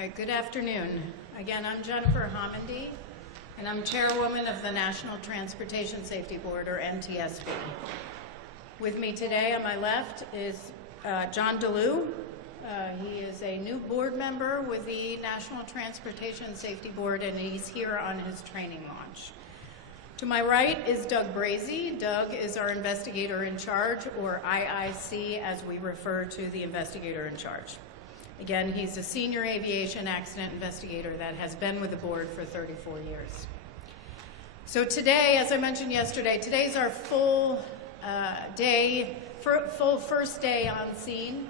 right, good afternoon. Again, I'm Jennifer Homendy, and I'm chairwoman of the National Transportation Safety Board, or NTSB. With me today on my left is John DeLue. He is a new board member with the National Transportation Safety Board, and he's here on his training launch. To my right is Doug Brazee. Doug is our investigator in charge, or IIC as we refer to the investigator in charge. Again, he's a senior aviation accident investigator that has been with the board for 34 years. So today, as I mentioned yesterday, today's our full first day on scene,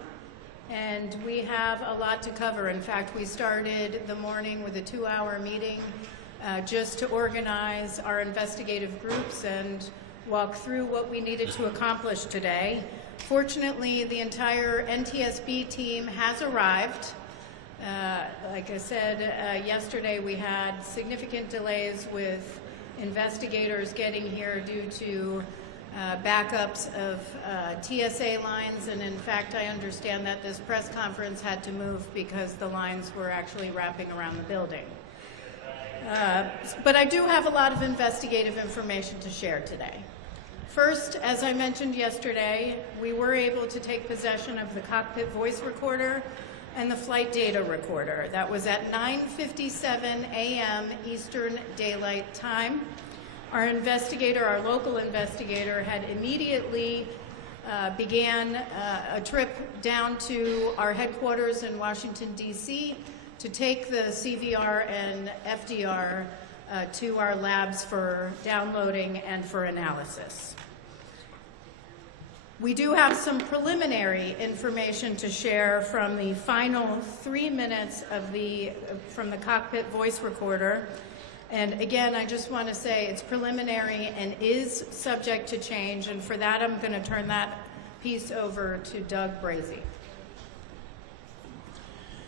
and we have a lot to cover. In fact, we started the morning with a 2-hour meeting just to organize our investigative groups and walk through what we needed to accomplish today. Fortunately, the entire NTSB team has arrived. Like I said, yesterday we had significant delays with investigators getting here due to backups of TSA lines, and in fact I understand that this press conference had to move because the lines were actually wrapping around the building. But I do have a lot of investigative information to share today. First, as I mentioned yesterday, we were able to take possession of the cockpit voice recorder and the flight data recorder. That was at 9:57 a.m. Eastern Daylight Time. Our investigator, our local investigator, had immediately began a trip down to our headquarters in Washington, D.C. to take the CVR and FDR to our labs for downloading and for analysis. We do have some preliminary information to share from the final 3 minutes of from the cockpit voice recorder. And again, I just want to say it's preliminary and is subject to change, and for that I'm going to turn that piece over to Doug Brazee.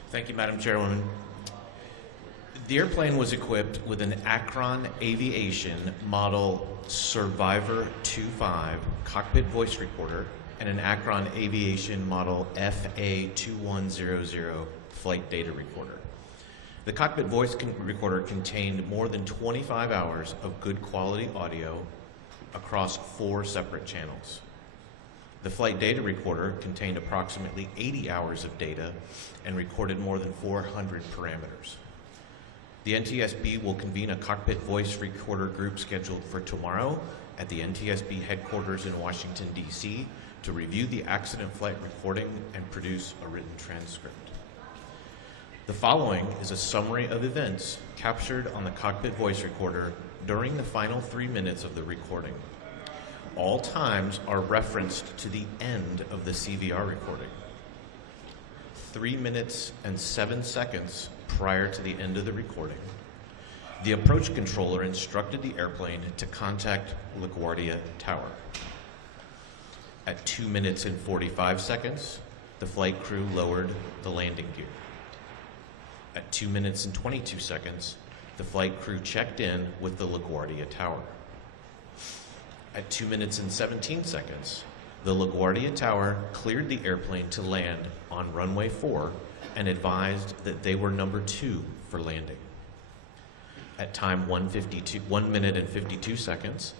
Thank you, Madam Chairwoman. The airplane was equipped with an Akron Aviation Model Survivor 2.5 cockpit voice recorder and an Akron Aviation Model FA2100 flight data recorder. The cockpit voice recorder contained more than 25 hours of good quality audio across 4 separate channels. The flight data recorder contained approximately 80 hours of data and recorded more than 400 parameters. The NTSB will convene a cockpit voice recorder group scheduled for tomorrow at the NTSB headquarters in Washington, D.C. to review the accident flight recording and produce a written transcript. The following is a summary of events captured on the cockpit voice recorder during the final 3 minutes of the recording. All times are referenced to the end of the CVR recording. 3 minutes and 7 seconds prior to the end of the recording, the approach controller instructed the airplane to contact LaGuardia Tower. At 2 minutes and 45 seconds, the flight crew lowered the landing gear. At 2 minutes and 22 seconds, the flight crew checked in with the LaGuardia Tower. At 2 minutes and 17 seconds, the LaGuardia Tower cleared the airplane to land on runway 4 and advised that they were number 2 for landing. At time 1 minute and 52 seconds,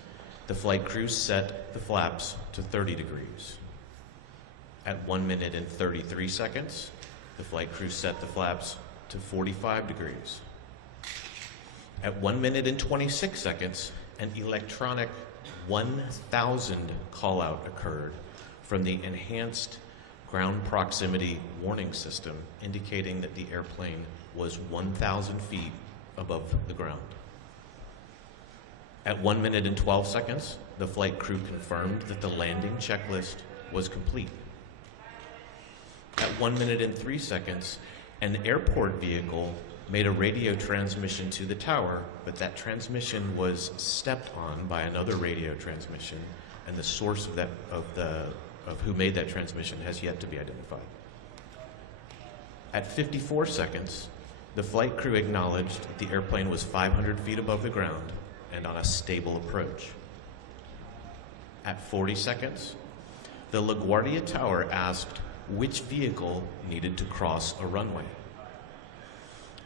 the flight crew set the flaps to 30 degrees. At 1 minute and 33 seconds, the flight crew set the flaps to 45 degrees. At 1 minute and 26 seconds, an electronic 1,000 call-out occurred from the enhanced ground proximity warning system, indicating that the airplane was 1,000 feet above the ground. At 1 minute and 12 seconds, the flight crew confirmed that the landing checklist was complete. At 1 minute and 3 seconds, an airport vehicle made a radio transmission to the tower, but that transmission was stepped on by another radio transmission, and the source of who made that transmission has yet to be identified. At 54 seconds, the flight crew acknowledged that the airplane was 500 feet above the ground and on a stable approach. At 40 seconds, the LaGuardia Tower asked which vehicle needed to cross a runway.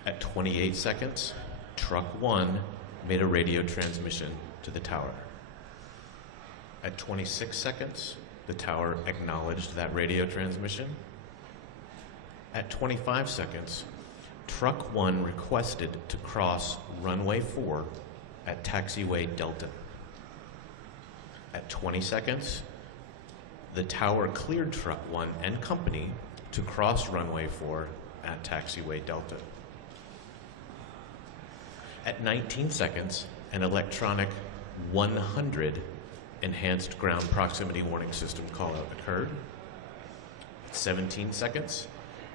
At 28 seconds, Truck 1 made a radio transmission to the tower. At 26 seconds, the tower acknowledged that radio transmission. At 25 seconds, Truck 1 requested to cross runway 4 at taxiway Delta. At 20 seconds, the tower cleared Truck 1 and company to cross runway 4 at taxiway Delta. At 19 seconds, an electronic 100 enhanced ground proximity warning system callout occurred. At 17 seconds,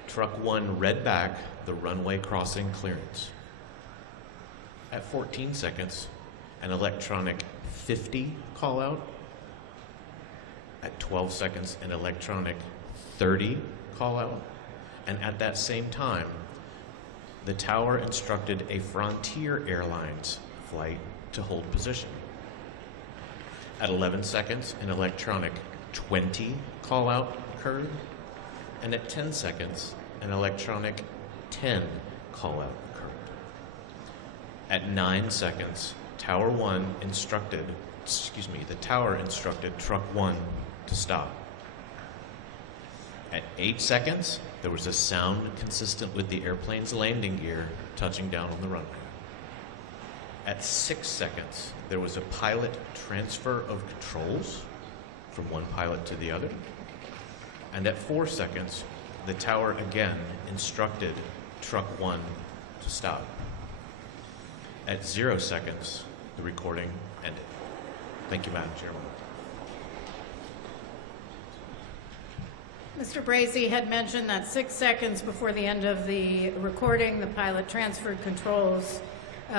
Truck 1 read back the runway crossing clearance. At 14 seconds, an electronic 50 callout. At 12 seconds, an electronic 30 callout. And at that same time, the tower instructed a Frontier Airlines flight to hold position. At 11 seconds, an electronic 20 callout occurred. And at 10 seconds, an electronic 10 callout occurred. At 9 seconds, the tower instructed Truck 1 to stop. At 8 seconds, there was a sound consistent with the airplane's landing gear touching down on the runway. At 6 seconds, there was a pilot transfer of controls from one pilot to the other. And at 4 seconds, the tower again instructed Truck 1 to stop. At 0 seconds, the recording ended. Thank you, Madam Chairman. Mr. Brazy had mentioned that 6 seconds before the end of the recording, the pilot transferred controls.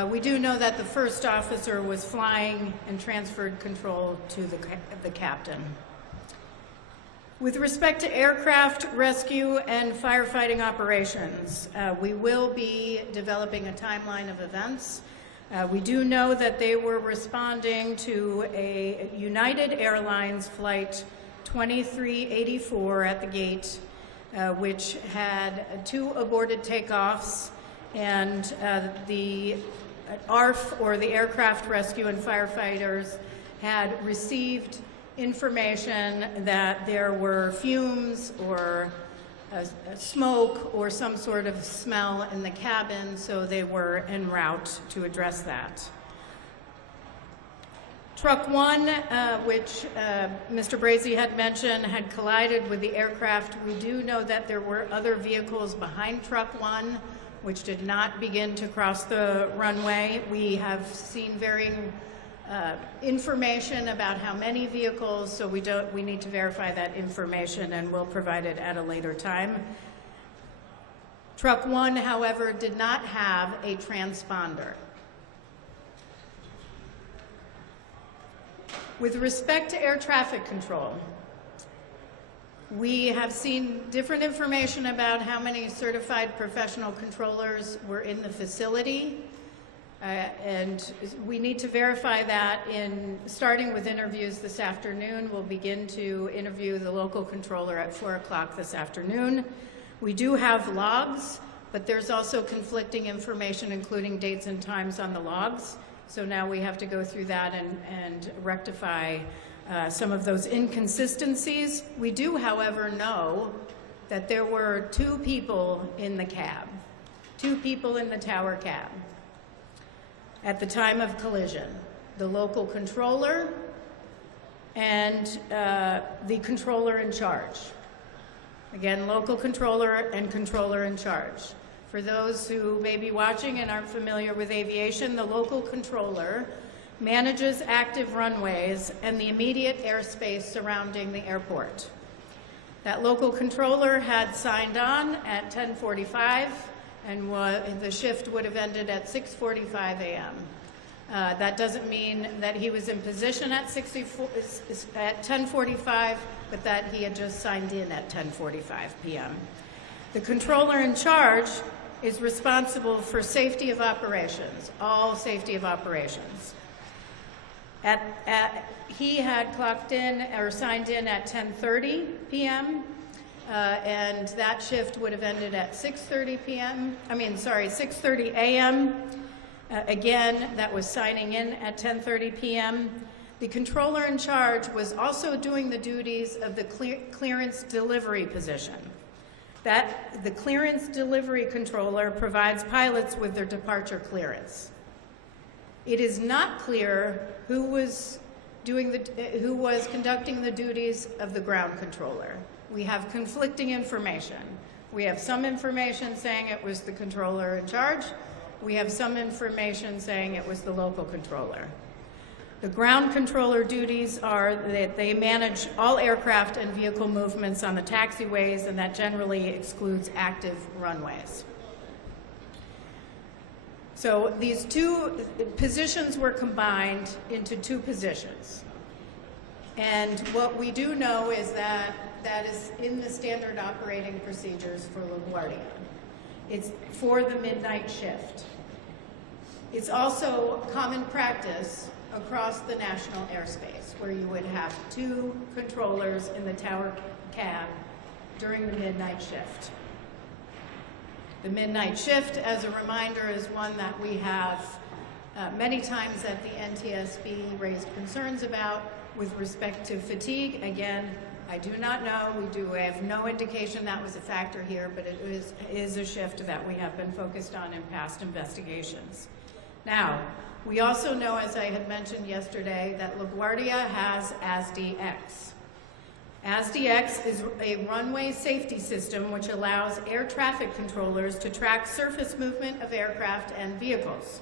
We do know that the first officer was flying and transferred control to the captain. With respect to aircraft rescue and firefighting operations, we will be developing a timeline of events. We do know that they were responding to a United Airlines flight 2384 at the gate, which had 2 aborted takeoffs, and the ARF, or the Aircraft Rescue and Firefighters, had received information that there were fumes or smoke or some sort of smell in the cabin, so they were en route to address that. Truck 1, which Mr. Brazy had mentioned, had collided with the aircraft. We do know that there were other vehicles behind Truck 1 which did not begin to cross the runway. We have seen varying information about how many vehicles, so we need to verify that information, and we'll provide it at a later time. Truck 1, however, did not have a transponder. With respect to air traffic control, we have seen different information about how many certified professional controllers were in the facility, and we need to verify that starting with interviews this afternoon. We'll begin to interview the local controller at 4 o'clock this afternoon. We do have logs, but there's also conflicting information, including dates and times on the logs. So now we have to go through that and rectify some of those inconsistencies. We do, however, know that there were 2 people in the cab, 2 people in the tower cab at the time of collision: the local controller and the controller in charge. Again, local controller and controller in charge. For those who may be watching and aren't familiar with aviation, the local controller manages active runways and the immediate airspace surrounding the airport. That local controller had signed on at 10:45, and the shift would have ended at 6:45 a.m. That doesn't mean that he was in position at 10:45, but that he had just signed in at 10:45 p.m. The controller in charge is responsible for safety of operations, all safety of operations. He had clocked in or signed in at 10:30 p.m. and that shift would have ended at 6:30 a.m. Again, that was signing in at 10:30 p.m. The controller in charge was also doing the duties of the clearance delivery position. The clearance delivery controller provides pilots with their departure clearance. It is not clear who was conducting the duties of the ground controller. We have conflicting information. We have some information saying it was the controller in charge. We have some information saying it was the local controller. The ground controller duties are that they manage all aircraft and vehicle movements on the taxiways, and that generally excludes active runways. So these two positions were combined into two positions. And what we do know is that that is in the standard operating procedures for LaGuardia. It's for the midnight shift. It's also common practice across the national airspace, where you would have two controllers in the tower cab during the midnight shift. The midnight shift, as a reminder, is one that we have many times at the NTSB raised concerns about with respect to fatigue. Again, I do not know. We have no indication that was a factor here, but it is a shift that we have been focused on in past investigations. Now, we also know, as I had mentioned yesterday, that LaGuardia has ASDX. ASDX is a runway safety system which allows air traffic controllers to track surface movement of aircraft and vehicles.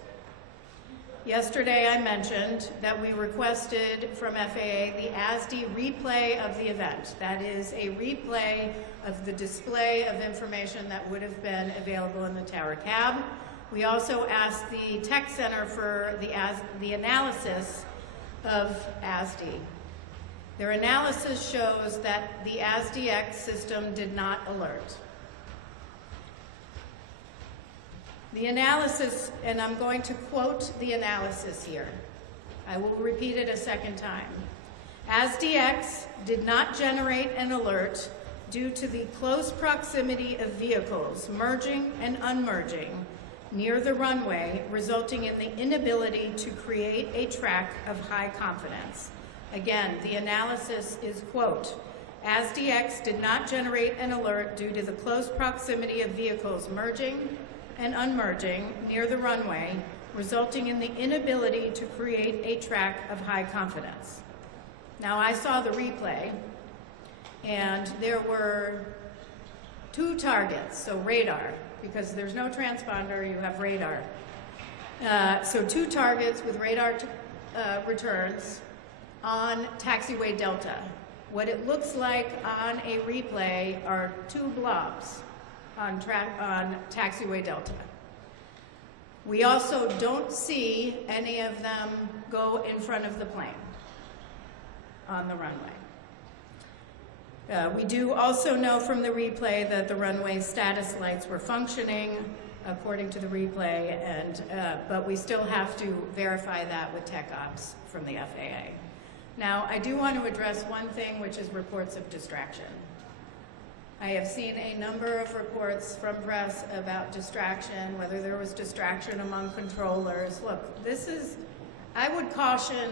Yesterday I mentioned that we requested from FAA the ASD replay of the event. That is a replay of the display of information that would have been available in the tower cab. We also asked the tech center for the analysis of ASD. Their analysis shows that the ASDX system did not alert. The analysis, and I'm going to quote the analysis here. I will repeat it a second time. ASDX did not generate an alert due to the close proximity of vehicles merging and unmerging near the runway, resulting in the inability to create a track of high confidence. Again, the analysis is, quote, ASDX did not generate an alert due to the close proximity of vehicles merging and unmerging near the runway, resulting in the inability to create a track of high confidence. Now, I saw the replay, and there were two targets, so radar, because there's no transponder, you have radar. So two targets with radar returns on taxiway Delta. What it looks like on a replay are two blobs on taxiway Delta. We also don't see any of them go in front of the plane on the runway. We do also know from the replay that the runway status lights were functioning according to the replay, but we still have to verify that with tech ops from the FAA. Now, I do want to address one thing, which is reports of distraction. I have seen a number of reports from press about distraction, whether there was distraction among controllers. Look, I would caution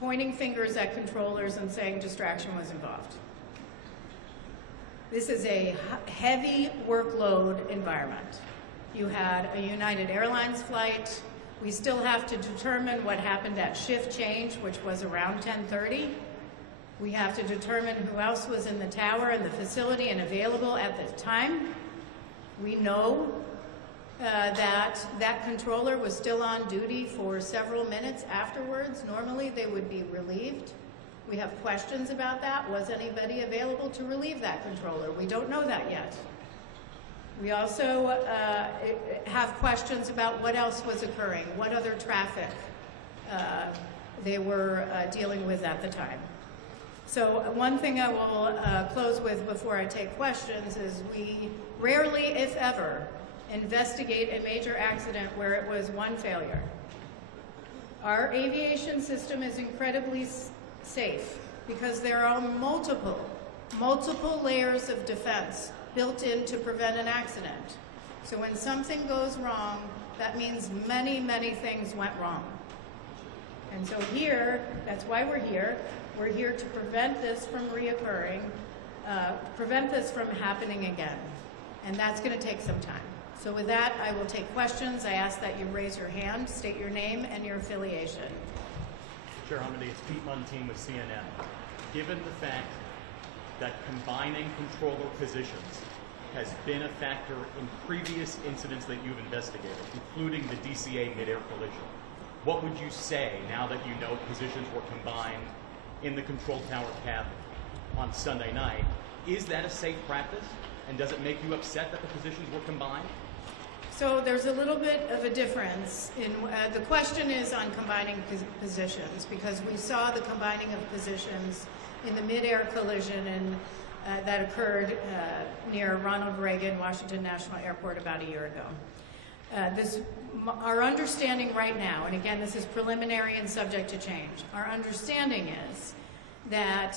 pointing fingers at controllers and saying distraction was involved. This is a heavy workload environment. You had a United Airlines flight. We still have to determine what happened at shift change, which was around 10:30. We have to determine who else was in the tower and the facility and available at the time. We know that controller was still on duty for several minutes afterwards. Normally they would be relieved. We have questions about that. Was anybody available to relieve that controller? We don't know that yet. We also have questions about what else was occurring, what other traffic they were dealing with at the time. So one thing I will close with before I take questions is we rarely, if ever, investigate a major accident where it was one failure. Our aviation system is incredibly safe because there are multiple multiple layers of defense built in to prevent an accident. So when something goes wrong, that means many, many things went wrong. And so here, that's why we're here. We're here to prevent this from reoccurring, prevent this from happening again. And that's going to take some time. So with that, I will take questions. I ask that you raise your hand, state your name and your affiliation. Chair Hamidi, it's Pete Muntean with CNN. Given the fact that combining controller positions has been a factor in previous incidents that you've investigated, including the DCA mid-air collision, what would you say now that you know positions were combined in the control tower cab on Sunday night? Is that a safe practice? And does it make you upset that the positions were combined? So there's a little bit of a difference in the question is on combining positions, because we saw the combining of positions in the mid-air collision that occurred near Ronald Reagan Washington National Airport about a year ago. Our understanding right now, and again this is preliminary and subject to change, our understanding is that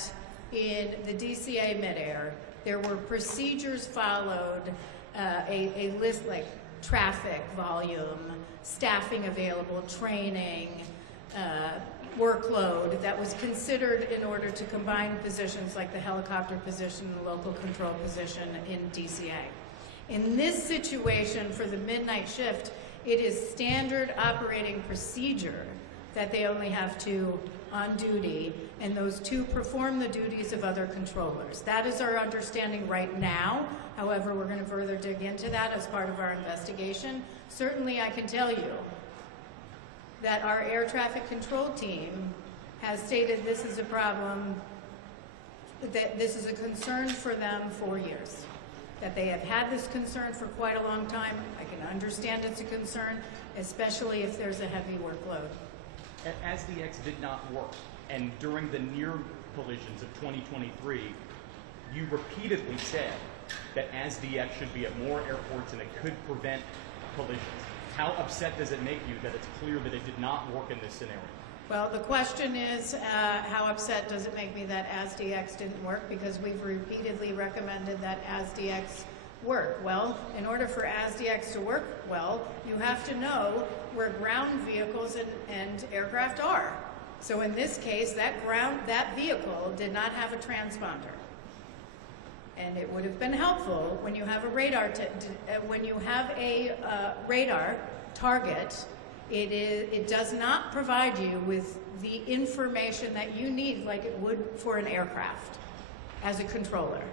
in the DCA mid-air there were procedures followed, a list like traffic volume, staffing available, training, workload that was considered in order to combine positions like the helicopter position and the local control position in DCA. In this situation for the midnight shift, it is standard operating procedure that they only have two on duty, and those two perform the duties of other controllers. That is our understanding right now. However, we're going to further dig into that as part of our investigation. Certainly, I can tell you that our air traffic control team has stated this is a problem, that this is a concern for them for years. That they have had this concern for quite a long time. I can understand it's a concern, especially if there's a heavy workload. ASDX did not work, and during the near collisions of 2023, you repeatedly said that ASDX should be at more airports and it could prevent collisions. How upset does it make you that it's clear that it did not work in this scenario? Well, the question is, how upset does it make me that ASDX didn't work? Because we've repeatedly recommended that ASDX work. Well, in order for ASDX to work well, you have to know where ground vehicles and aircraft are. So in this case, that vehicle did not have a transponder. And it would have been helpful when you have a radar, radar target. It does not provide you with the information that you need like it would for an aircraft as a controller.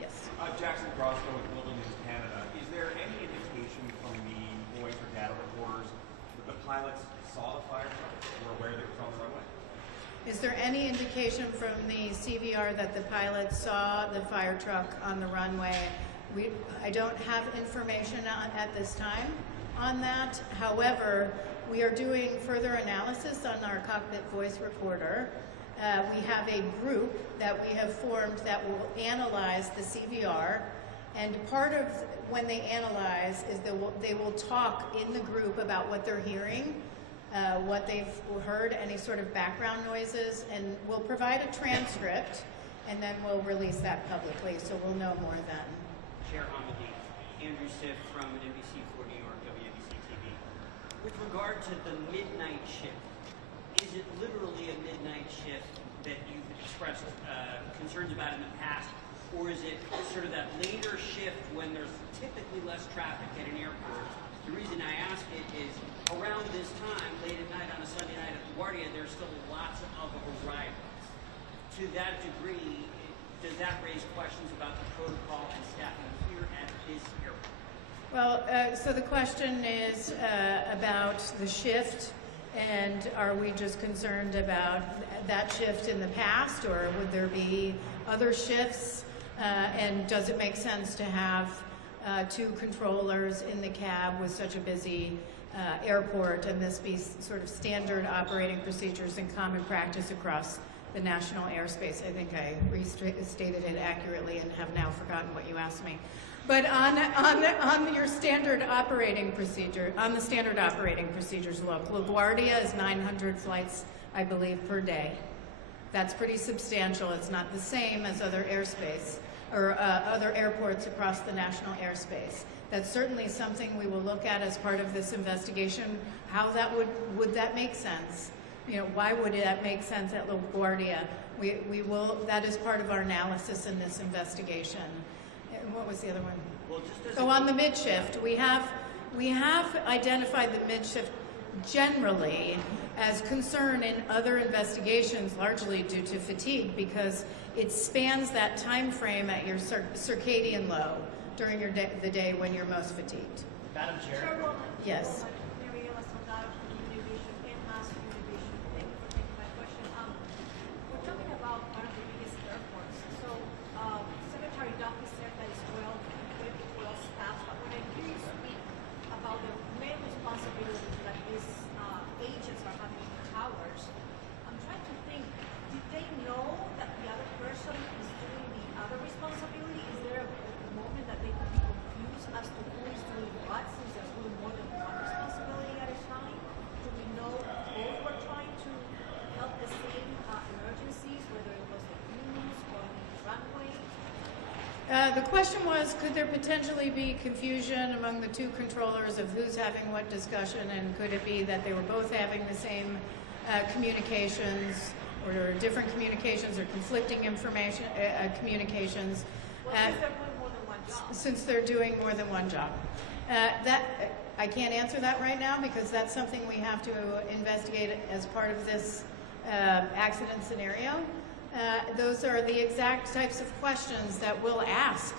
Yes. Jackson Crosco with Global News Canada. Is there any indication from the voice or data recorders that the pilots saw the fire truck or aware they were on the runway? Is there any indication from the CVR that the pilots saw the fire truck on the runway? I don't have information at this time on that. However, we are doing further analysis on our cockpit voice recorder. We have a group that we have formed that will analyze the CVR, and part of when they analyze is they will talk in the group about what they're hearing, what they've heard, any sort of background noises, and we'll provide a transcript, and then we'll release that publicly, so we'll know more then. Chair Hamidi, Andrew Siff from NBC4 New York, WNBC TV. With regard to the midnight shift, is it literally a midnight shift that you've expressed concerns about in the past, or is it sort of that later shift when there's typically less traffic at an airport? The reason I ask it is around this time, late at night on a Sunday night at LaGuardia, there's still lots of arrivals. To that degree, does that raise questions about the protocol and staffing here at this airport? Well, so the question is about the shift, and are we just concerned about that shift in the past, or would there be other shifts, and does it make sense to have two controllers in the cab with such a busy airport, and this be sort of standard operating procedures and common practice across the national airspace? I think I restated it accurately and have now forgotten what you asked me. But on your standard operating procedure, on the standard operating procedures, look, LaGuardia is 900 flights, I believe, per day That's pretty substantial. It's not the same as other airspace or other airports across the national airspace. That's certainly something we will look at as part of this investigation. How that would that make sense? You know, why would that make sense at LaGuardia? We will, that is part of our analysis in this investigation. And what was the other one? Well, just as So on the mid-shift, we have identified the mid-shift generally as concern in other investigations, largely due to fatigue, because it spans that time frame at your circadian low during the day when you're most fatigued. Madam Chair. Chairwoman. Yes. Mariela Soldado from Univision, Enhanced Univision. Thank you for taking my question. We're talking about one of the biggest airports. So, Secretary Duffy said that it's well equipped, well staffed, but when I hear you speak about the main responsibility that these agents are having in the towers, I'm trying to think, did they know that the other person is doing the other responsibility? Is there a moment that they could be confused as to who is doing what, since there's really more than one responsibility at a time? Do we know both were trying to help the same emergencies, whether it was the fumes or the runway? The question was, could there potentially be confusion among the two controllers of who's having what discussion, and could it be that they were both having the same communications, or different communications, or conflicting information communications? Well, since they're doing more than one job. Since they're doing more than one job. I can't answer that right now, because that's something we have to investigate as part of this accident scenario. Those are the exact types of questions that we'll ask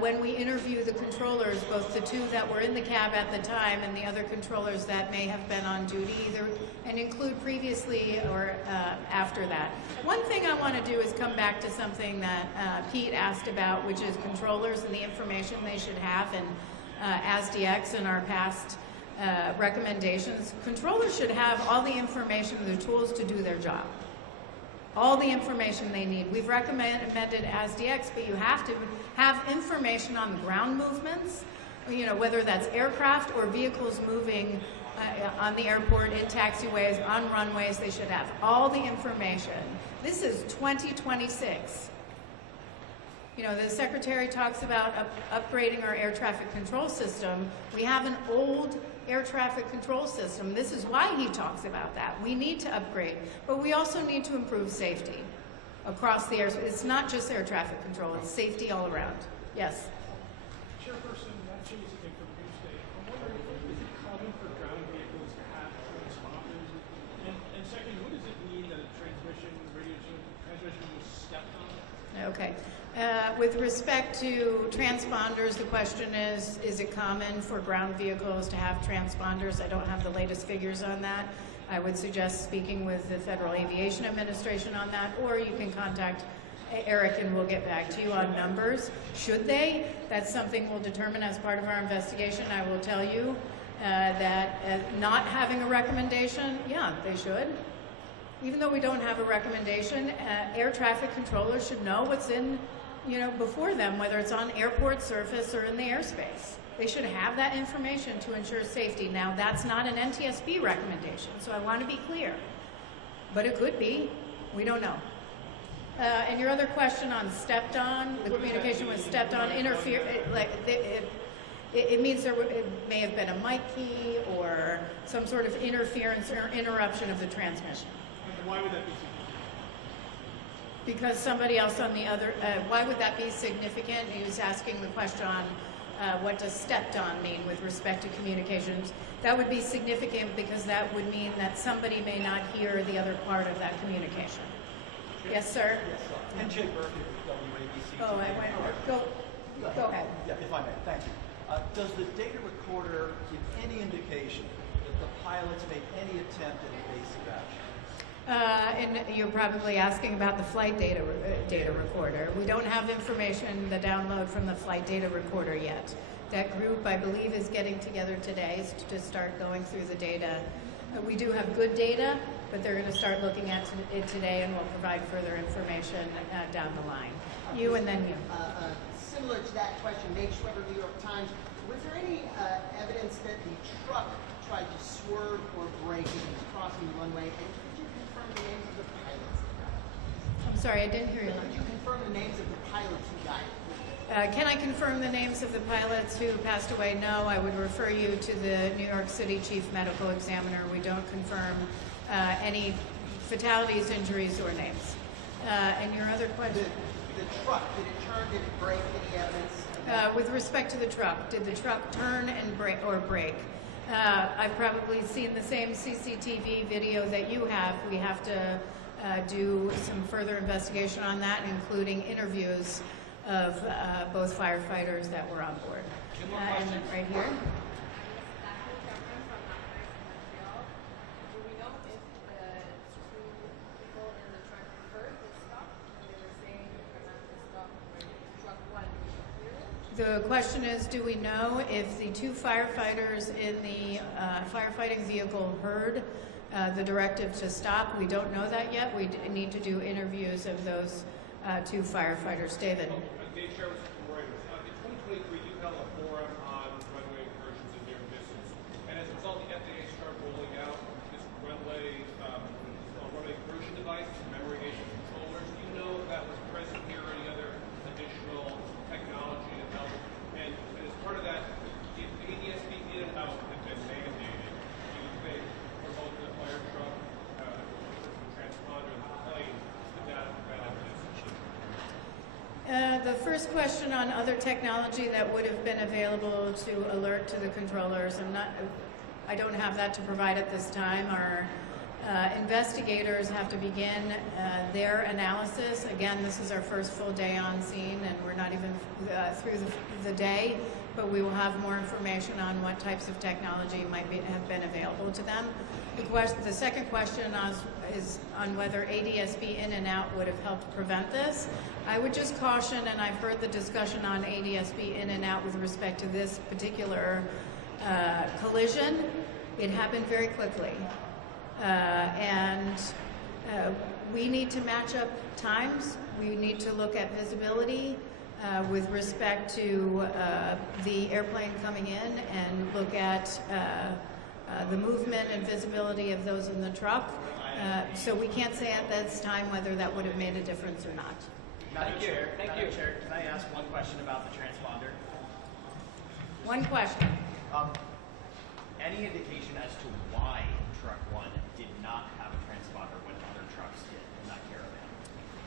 when we interview the controllers, both the two that were in the cab at the time and the other controllers that may have been on duty, either and include previously or after that. One thing I want to do is come back to something that Pete asked about, which is controllers and the information they should have, and ASDX and our past recommendations. Controllers should have all the information, the tools to do their job. All the information they need. We've recommended ASDX, but you have to have information on the ground movements, you know, whether that's aircraft or vehicles moving on the airport, in taxiways, on runways. They should have all the information. This is 2026. You know, the Secretary talks about upgrading our air traffic control system. We have an old air traffic control system. This is why he talks about that. We need to upgrade, but we also need to improve safety across the air. It's not just air traffic control, it's safety all around. Yes? Chairperson, that changes thing from Tuesday. I'm wondering, is it common for ground vehicles to have transponders? And second, what does it mean that a radio transmission was stepped on? Okay. With respect to transponders, the question is it common for ground vehicles to have transponders? I don't have the latest figures on that. I would suggest speaking with the Federal Aviation Administration on that, or you can contact Eric and we'll get back to you on numbers. Should they? That's something we'll determine as part of our investigation. I will tell you that not having a recommendation, yeah, they should. Even though we don't have a recommendation, air traffic controllers should know what's in, you know, before them, whether it's on airport surface or in the airspace. They should have that information to ensure safety. Now, that's not an NTSB recommendation, so I want to be clear. But it could be. We don't know. And your other question on stepped on, the communication was stepped on, it means it may have been a mic key or some sort of interference or interruption of the transmission. And why would that be significant? Because somebody else on the other, why would that be significant? He was asking the question on what does stepped on mean with respect to communications. That would be significant because that would mean that somebody may not hear the other part of that communication. Yes, sir? Yes, I'm Jay Burke with WABC. Oh, I went, go ahead. Yeah, if I may, thank you. Does the data recorder give any indication that the pilots made any attempt at evasive action? And you're probably asking about the flight data recorder. We don't have information, the download from the flight data recorder yet. That group, I believe, is getting together today to start going through the data. We do have good data, but they're going to start looking at it today, and we'll provide further information down the line. You and then you. Similar to that question, Nate Schweber, New York Times. Was there any evidence that the truck tried to swerve or brake as it was crossing the runway? And could you confirm the names of the pilots? sorry, I didn't hear you. Could you confirm the names of the pilots who died? Can I confirm the names of the pilots who passed away? No, I would refer you to the New York City Chief Medical Examiner. We don't confirm any fatalities, injuries, or names. And your other question? The truck, did it turn, did it break, any evidence? With respect to the truck, did the truck turn and break? I've probably seen the same CCTV video that you have. We have to do some further investigation on that, including interviews of both firefighters that were on board. Two more And questions. right here. Do we know if the two people in the truck heard the stop when they were saying we're not to stop when truck one clearly? The question is, do we know if the two firefighters in the firefighting vehicle heard the directive to stop? We don't know that yet. We need to do interviews of those two firefighters. David. Dave Sherwood from Reuters. In 2023, you held a forum on runway incursions and near misses. And as a result, the FAA started rolling out this runway incursion device, memory nation controllers. Do you know if that was present here or any other additional technology developed? And as part of that, if the ADSB in and out had been mandated, do you think for both the fire truck, the transponder, and the plane, that that would prevent this? The first question on other technology that would have been available to alert to the controllers, I don't have that to provide at this time. Our investigators have to begin their analysis. Again, this is our first full day on scene, and we're not even through the day, but we will have more information on what types of technology have been available to them. The second question is on whether ADSB in and out would have helped prevent this. I would just caution, and I've heard the discussion on ADSB in and out with respect to this particular collision. It happened very quickly. And we need to match up times. We need to look at visibility with respect to the airplane coming in, and look at the movement and visibility of those in the truck. So we can't say at this time whether that would have made a difference or not. Madam Chair, can I ask one question about the transponder? One question. Any indication as to why truck one did not have a transponder when other trucks did in that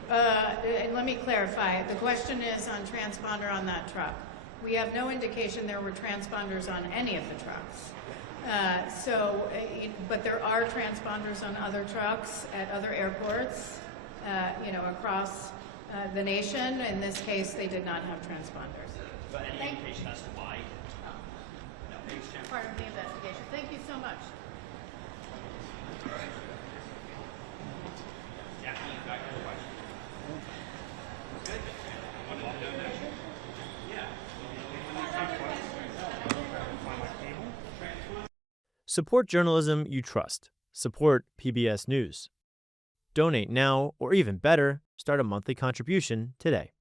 caravan? And let me clarify. The question is on transponder on that truck. We have no indication there were transponders on any of the trucks. But there are transponders on other trucks at other airports, across the nation. In this case, they did not have transponders. But any indication as to why? No. Thanks, Jim. Part of the investigation. Thank you so much. Jackie, back to the question. Good. What did you do next? Yeah. Support journalism you trust. Support PBS News. Donate now, or even better, start a monthly contribution today.